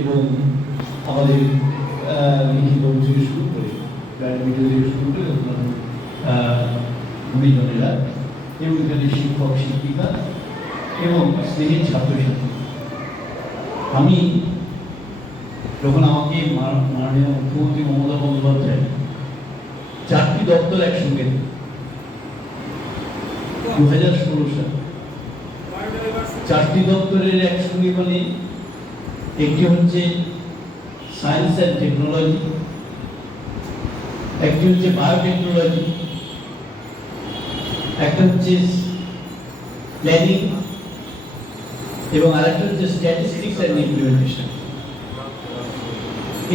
এবং আমাদের লিখিত থেকে শুরু করে ভিডিও থেকে শুরু করে গুণীজনেরা এবং এখানে শিক্ষক শিক্ষিকা এবং স্নেহের ছাত্রছাত্রী। আমি যখন আমাকে মাননীয় মুখ্যমন্ত্রী মমতা বন্দ্যোপাধ্যায় 4টি দপ্তর একসঙ্গে 2016 সালে 4টি দপ্তরের একসঙ্গে মানে একটি হচ্ছে সায়েন্স অ্যান্ড টেকনোলজি, একটি হচ্ছে বায়োটেকনোলজি, একটা হচ্ছে প্ল্যানিং এবং আরেকটা হচ্ছে স্ট্যাটিস্টিক্স অ্যান্ড ইমপ্লিমেন্টেশন।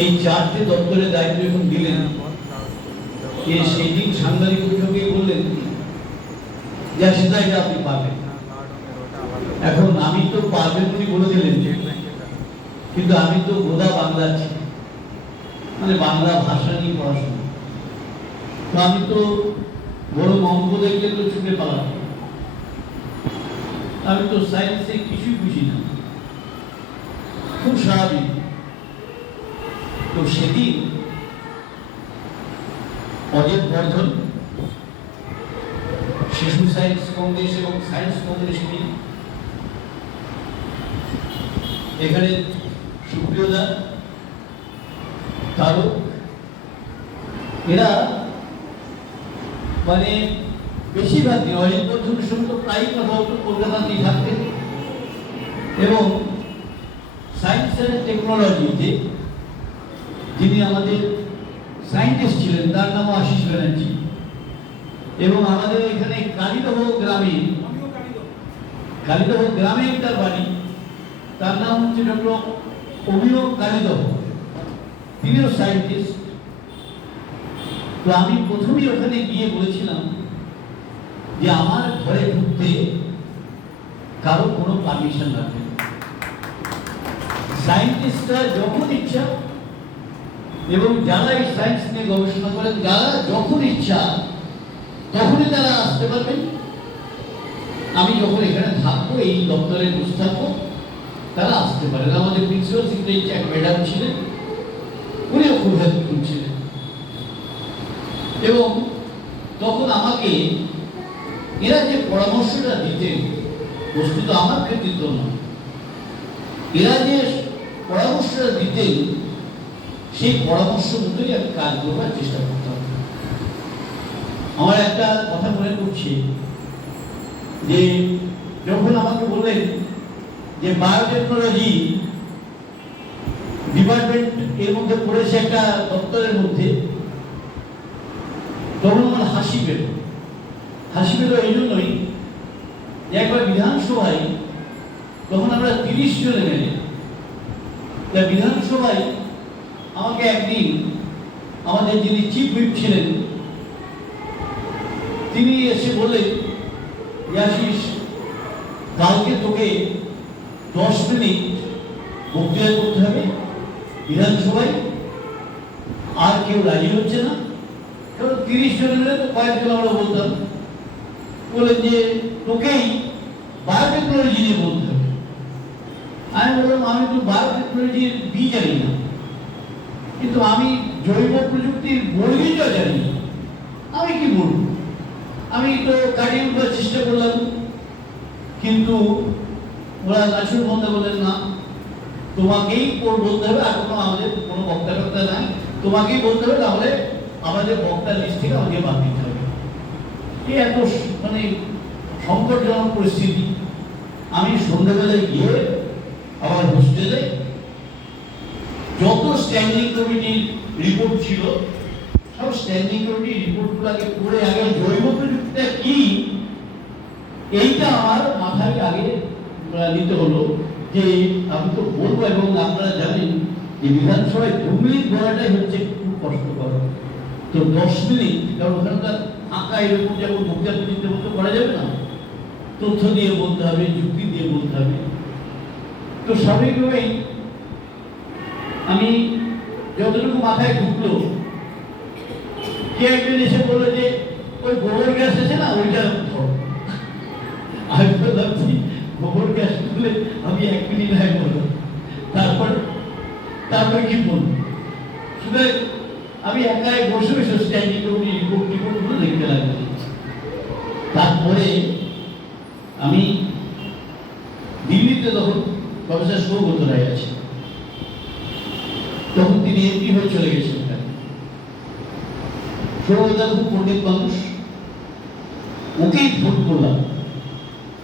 এই 4টে দপ্তরের দায়িত্ব যখন দিলেন, সেই দিন সাংবাদিক বৈঠকে বললেন যে সেটা এটা আপনি পাবেন। এখন আমি তো পারবেন উনি বলে দিলেন, কিন্তু আমি তো বোধা বাংলা ছিল, মানে বাংলা ভাষা নিয়ে পড়াশোনা, তো আমি তো বড় অঙ্ক দেখলে তো ছুটে পালাম, আমি তো সায়েন্সে কিছুই বুঝি না, খুব স্বাভাবিক। তো সেদিন অজিত বর্ধন, শিশু সায়েন্স কংগ্রেস এবং সায়েন্স কংগ্রেস মিলে এখানে সুপ্রিয়দা, তারক, এরা মানে বেশিরভাগ দিন অজিত বর্ধনের সঙ্গে তো প্রায় কথা হতো, কলকাতাতেই থাকতেন। এবং সায়েন্স অ্যান্ড টেকনোলজিতে যিনি আমাদের সায়েন্টিস্ট ছিলেন তার নাম আশিস ব্যানার্জি, এবং আমাদের এখানে কালিদহ গ্রামে তার বাড়ি, তার নাম হচ্ছে ডক্টর অভিনব কালিদহ, তিনিও সায়েন্টিস্ট। তো আমি প্রথমেই ওখানে গিয়ে বলেছিলাম যে আমার ঘরে ঢুকতে কারো কোনো পারমিশন লাগবে না, সায়েন্টিস্টরা যখন ইচ্ছা এবং যারা এই সায়েন্স নিয়ে গবেষণা করেন যারা যখন ইচ্ছা তখনই তারা আসতে পারবেন। আমি যখন এখানে থাকবো, এই দপ্তরে বসে থাকবো, তারা আসতে পারেন। আমাদের প্রিন্সিপাল সেক্রেটারি এক ম্যাডাম ছিলেন, উনিও খুব হেল্পফুল ছিলেন। এবং তখন আমাকে এরা যে পরামর্শটা দিতেন, বস্তুত আমার কৃতিত্ব নয়, এরা যে পরামর্শটা দিতেন সেই পরামর্শ মতোই আমি কাজ করবার চেষ্টা করতাম। আমার একটা কথা মনে পড়ছে যে যখন আমাকে বললেন যে বায়োটেকনোলজি ডিপার্টমেন্ট এর মধ্যে পড়েছে একটা দপ্তরের মধ্যে, তখন আমার হাসি পেল এই জন্যই যে একবার বিধানসভায় তখন আমরা 30 জন এমএলএ, বিধানসভায় আমাকে একদিন আমাদের যিনি চিফ হুইপ ছিলেন তিনি এসে বললেন, আশিস, কালকে তোকে 10 মিনিট বক্তৃতা করতে হবে বিধানসভায়, আর কেউ রাজি হচ্ছে না, কারণ 30 জন মিলে তো কয়েকজন আমরা বলতাম। বললেন যে তোকেই বায়োটেকনোলজি নিয়ে বলতে হবে। আমি বললাম আমি তো বায়োটেকনোলজির বি জানি না, কিন্তু আমি জৈব প্রযুক্তির বর্গীটা জানি না, আমি কি বলবো? আমি তো কাটিয়ে উঠবার চেষ্টা করলাম, কিন্তু ওরা নাচুর বন্ধ বললেন না, তোমাকেই বলতে হবে, আর কোনো আমাদের কোনো বক্তা নাই, তোমাকেই বলতে হবে, তাহলে আমাদের বক্তার লিস্ট থেকে আমাকে বাদ দিতে হবে। এই এত মানে সংকটজনক পরিস্থিতি। আমি সন্ধ্যাবেলায় গিয়ে আমার হোস্টেলে যত স্ট্যান্ডিং কমিটির রিপোর্ট ছিল সব স্ট্যান্ডিং কমিটির রিপোর্টগুলোকে পড়ে আগে জৈব প্রযুক্তিটা কি এইটা আমার মাথায় আগে নিতে হলো যে আমি তো বলবো। এবং আপনারা জানেন যে বিধানসভায় 2 মিনিট বলাটাই হচ্ছে খুব কষ্টকর। তো 10 মিনিট, কারণ ওখানকার আঁকা এরকম যেমন বক্তৃতা প্রযুক্তির মতো করা যাবে না, তথ্য দিয়ে বলতে হবে, যুক্তি দিয়ে বলতে হবে। তো স্বাভাবিকভাবেই আমি যতটুকু মাথায় ঢুকলো, কে একজন এসে বললো যে ওই গোবর গ্যাস আছে না, ওইটা ধরো। আমি বললাম গোবর গ্যাস তুলে আমি 1 মিনিট আগে বললাম, তারপরে কি বলবো, শুধু আমি একাই বসে বসে স্ট্যান্ডিং করে রিপোর্টগুলো দেখতে লাগছি। তারপরে আমি দিল্লিতে তখন প্রফেসর সৌগত রায় আছে, তখন তিনি এমপি হয়ে চলে গেছেন। সৌগত খুব পণ্ডিত মানুষ, ওকেই ফোন করলাম,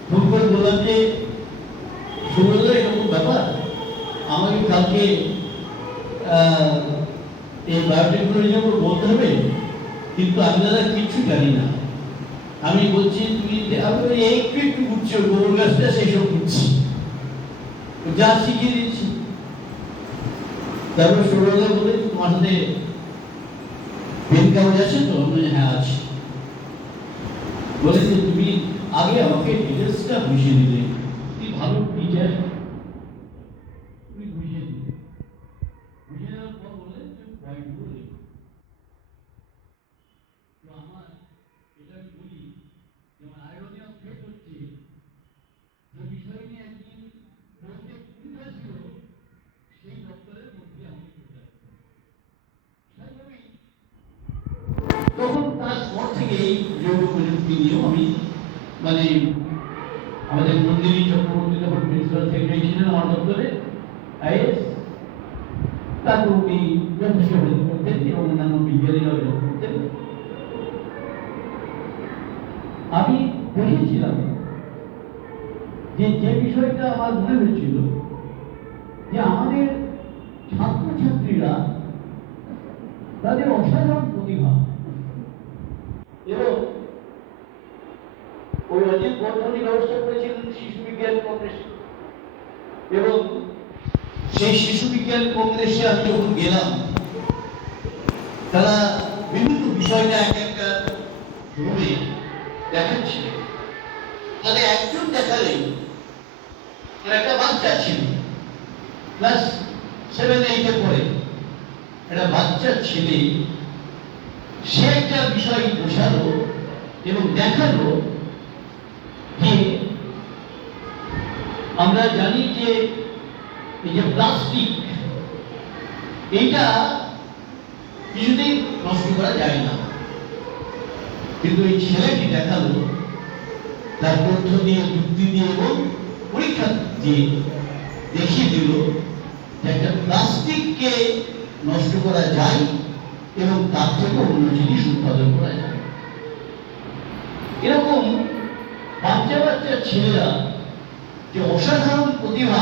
ফোন করে বললাম যে সৌগত এরকম ব্যাপার, আমাকে কালকে এই বায়োটেকনোলজির উপর বলতে হবে, কিন্তু আমি দাদা কিচ্ছু জানি না। আমি বলছি তুমি একটু একটু ঘুরছো, গোবর গাছটা সেই সব ঘুরছি, যা শিখিয়ে দিচ্ছি। তারপরে সৌরভ বলে তোমার সাথে পেন কাগজ আছে তো? হ্যাঁ আছে। বলে যে তুমি আগে আমাকে ডিটেলসটা বুঝিয়ে দিলে, তুমি ভালো টিচার, তুমি বুঝিয়ে দিলে। বুঝিয়ে দেওয়ার পর বলে যে পয়েন্টগুলো লেখো। তো আমার এটা আমি বলি, যেমন আইরনি অফ ফেট হচ্ছে, যে বিষয় নিয়ে একদিন বলতে ভুলটা ছিল, সেই দপ্তরের মধ্যে আমি তখন তারপর থেকে এই জৈব প্রযুক্তি নিয়েও আমি মানে আমাদের মন্দিরী চক্রবর্তী যখন প্রিন্সিপাল সেক্রেটারি ছিলেন আমার দপ্তরে আইএস, তারপর উনি যথেষ্ট হেল্প করতেন এবং অন্যান্য বিজ্ঞানীরাও হেল্প করতেন। আমি দেখেছিলাম যে যে বিষয়টা আমার মনে হয়েছিল যে আমাদের ছাত্রছাত্রীরা তাদের অসাধারণ প্রতিভা, এবং ওই অজিত বর্ধনী ব্যবস্থা করেছিলেন শিশু বিজ্ঞান কংগ্রেস, এবং সেই শিশু বিজ্ঞান কংগ্রেসে আমি যখন গেলাম, তারা বিভিন্ন বিষয়টা এক একটা রুমে দেখাচ্ছিল। তাদের একজন দেখালেন, একটা বাচ্চা ছিল, ক্লাস 7-8 পড়ে, একটা বাচ্চা ছেলে, সে একটা বিষয় বোঝালো এবং দেখালো যে আমরা জানি যে এই যে প্লাস্টিক, এইটা কিছুতেই নষ্ট করা যায় না, কিন্তু এই ছেলেটি দেখালো তার তথ্য দিয়ে, যুক্তি দিয়ে এবং পরীক্ষা দিয়ে দেখিয়ে দিল যে একটা প্লাস্টিককে নষ্ট করা যায় এবং তার থেকে অন্য জিনিস উৎপাদন করা যায়। এরকম বাচ্চা বাচ্চা ছেলেরা যে অসাধারণ প্রতিভা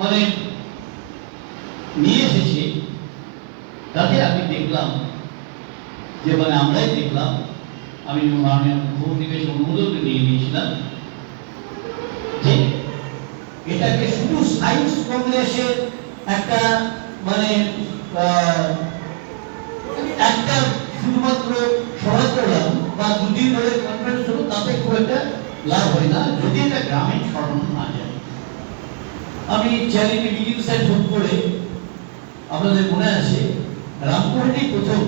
মানে নিয়ে এসেছে, তাতে আমি দেখলাম যে মানে আমরাই দেখলাম, আমি মাননীয় মুখ্যমন্ত্রীর কাছে অনুমোদন নিয়ে নিয়েছিলাম যে এটাকে শুধু সায়েন্স কংগ্রেসের একটা মানে একটা শুধুমাত্র সভা করলাম বা দুদিন ধরে কনফারেন্স হলো, তাতে খুব একটা লাভ হয় না যদি এটা গ্রামে ছড়ানো না যায়। আমি চ্যারিটি বিগিন সাইড ফোন করে, আপনাদের মনে আছে রামপুরহাটেই প্রথম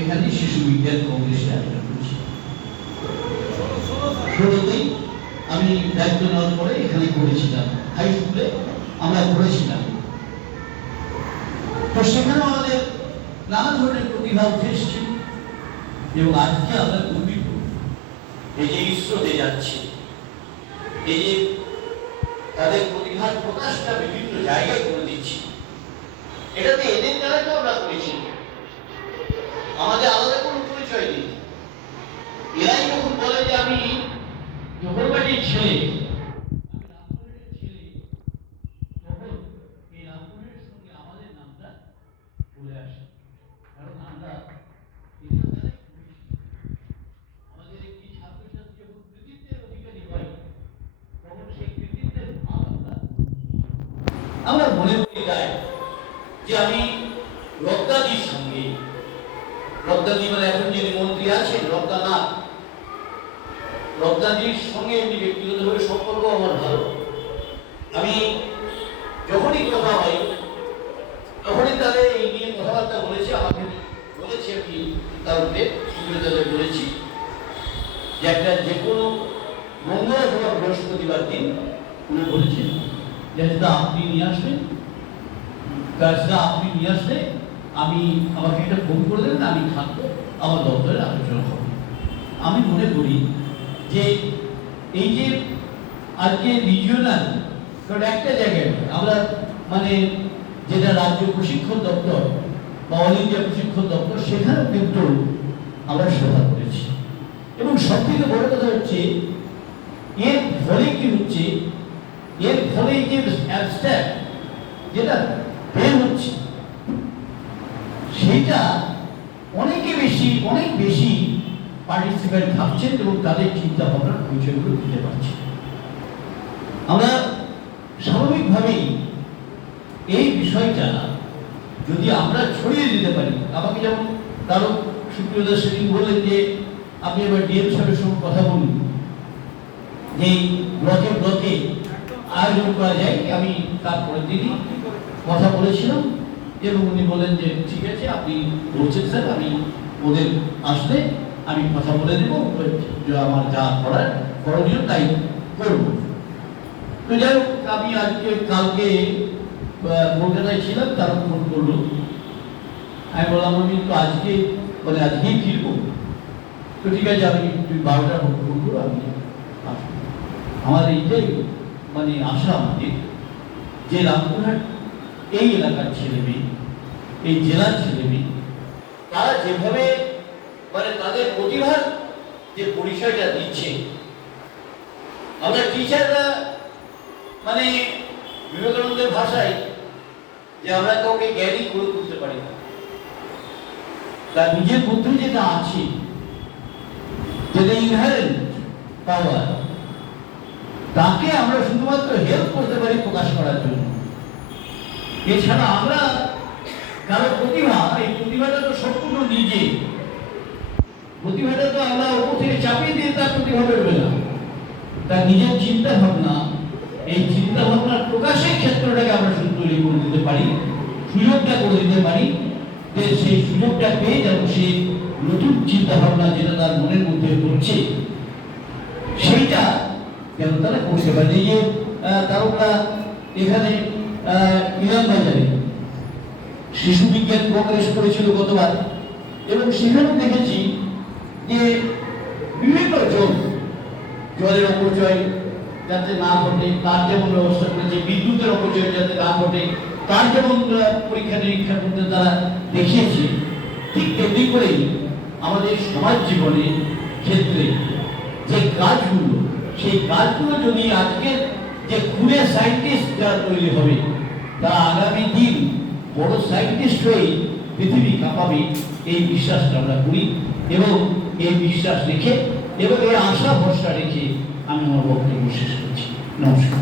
এখানে শিশু বিজ্ঞান কংগ্রেসে আয়োজন করেছি। 16তেই আমি দায়িত্ব নেওয়ার পরে এখানে করেছিলাম, হাই স্কুলে আমরা করেছিলাম। তো সেখানে আমাদের নানা ধরনের প্রতিভা উঠে এসেছে, এবং আজকে আমরা গর্বিত এই যে ইসরোতে যাচ্ছে, এই যে তাদের প্রতিভার প্রকাশটা বিভিন্ন জায়গায় করে দিচ্ছি, এটাতে এদের দ্বারা তো আমরা করেছি, আমাদের আলাদা কোনো পরিচয় নেই। এরাই যখন বলে যে আমি জোহরবাটির ছেলে, তখন এই রামপুরের সঙ্গে আমাদের নামটা চলে আসে, কারণ আমরা এদের দ্বারাই করেছি। আমাদের একটি ছাত্রছাত্রী যখন কৃতিত্বের অধিকারী হয়, তখন সেই কৃতিত্বের ভাব আমরা মনে করি যায় যে আমি রত্নাদির সঙ্গে, রত্নাদি মানে এখন যিনি মন্ত্রী আছেন রত্নানাথ, রত্নাদির সঙ্গে এমনি ব্যক্তিগতভাবে সম্পর্ক আমার ভালো। আমি যখনই কথা হয় তখনই তাদের এই নিয়ে কথাবার্তা বলেছি, আমাকে বলেছি, আমি কারণে সুবিধাদের বলেছি যে একটা যে কোনো মঙ্গল অথবা বৃহস্পতিবার দিন উনি বলেছেন যে আপনি নিয়ে আসবেন তাছাড়া আপনি নিয়ে আসলে আমি আমাকে একটা ফোন করে দেবেন, আমি থাকবো, আমার দপ্তরে আলোচনা হবে। আমি মনে করি যে এই যে আজকে রিজিওনাল, কারণ একটা জায়গায় আমরা মানে যেটা রাজ্য প্রশিক্ষণ দপ্তর বা অল ইন্ডিয়া প্রশিক্ষণ দপ্তর, সেখানেও কিন্তু আমরা সভা করেছি। এবং সব থেকে বড় কথা হচ্ছে এর ফলে কি হচ্ছে, এর ফলে যে অ্যাবস্ট্রাক্ট যেটা বের হচ্ছে সেটা অনেক বেশি পার্টিসিপেন্ট ভাবছেন এবং তাদের চিন্তা ভাবনার পরিচয়গুলো দিতে পারছে। আমরা স্বাভাবিকভাবেই এই বিষয়টা যদি আমরা ছড়িয়ে দিতে পারি, আমাকে যেমন কারো সুপ্রিয়তা সেদিন বললেন যে আপনি এবার ডিএম সাহেবের সঙ্গে কথা বলুন যে ব্লকে আয়োজন করা যায়। আমি তারপরে দিনই কথা বলেছিলাম এবং উনি বলেন যে ঠিক আছে, আপনি বলছেন স্যার, আমি ওদের আসলে আমি কথা বলে দেব, আমার যা করার করণীয় তাই করব। তো যাই হোক, আমি কালকে কলকাতায় ছিলাম, তারা ফোন করলো। আমি বললাম আমি তো আজকেই ফিরবো। তো ঠিক আছে, আমি তুই 12টার ফোন করবো, আমি আসবো। আমার এইটাই মানে আশা আমাদের যে রামপুরহাট এই এলাকার ছেলেমেয়ে, এই জেলার ছেলেমেয়ে, তারা যেভাবে মানে তাদের প্রতিভার যে পরিচয়টা দিচ্ছে, আমরা টিচাররা মানে বিবেকানন্দের ভাষায় যে আমরা কাউকে জ্ঞানী করে তুলতে পারি না, তার নিজের মধ্যে যেটা আছে, যেটা ইনহারেন্ট পাওয়ার, তাকে আমরা শুধুমাত্র হেল্প করতে পারি প্রকাশ করার জন্য। এছাড়া আমরা কারো প্রতিভা, এই প্রতিভাটা তো সম্পূর্ণ নিজে, প্রতিভাটা তো আমরা ওপর থেকে চাপিয়ে দিয়ে তার প্রতিভা বেরোবে না। তার নিজের চিন্তা ভাবনা, এই চিন্তা ভাবনার প্রকাশের ক্ষেত্রটাকে আমরা শুধু তৈরি করে দিতে পারি, সুযোগটা করে দিতে পারি, যে সেই সুযোগটা পেয়ে যেন সে নতুন চিন্তা ভাবনা যেটা তার মনের মধ্যে হচ্ছে সেইটা যেন তারা করতে পারে। এই যে তারকা এখানে ইলামবাজারে শিশু বিজ্ঞান কংগ্রেস করেছিল গতবার, এবং সেখানে দেখেছি যে বিভিন্ন জলের অপচয় যাতে না ঘটে তার যেমন ব্যবস্থা করেছে, বিদ্যুতের অপচয় যাতে না ঘটে তার যেমন পরীক্ষা নিরীক্ষা করতে তারা দেখিয়েছে। ঠিক তেমনি করেই আমাদের সমাজ জীবনের ক্ষেত্রে যে কাজগুলো, সেই কাজগুলো যদি আজকের যে খুনে সায়েন্টিস্ট যারা তৈরি হবে, তারা আগামী দিন বড় সায়েন্টিস্ট হয়ে পৃথিবী কাঁপাবে, এই বিশ্বাসটা আমরা করি। এবং এই বিশ্বাস রেখে এবং এই আশা ভরসা রেখে আমি আমার বক্তব্য শেষ করছি। নমস্কার।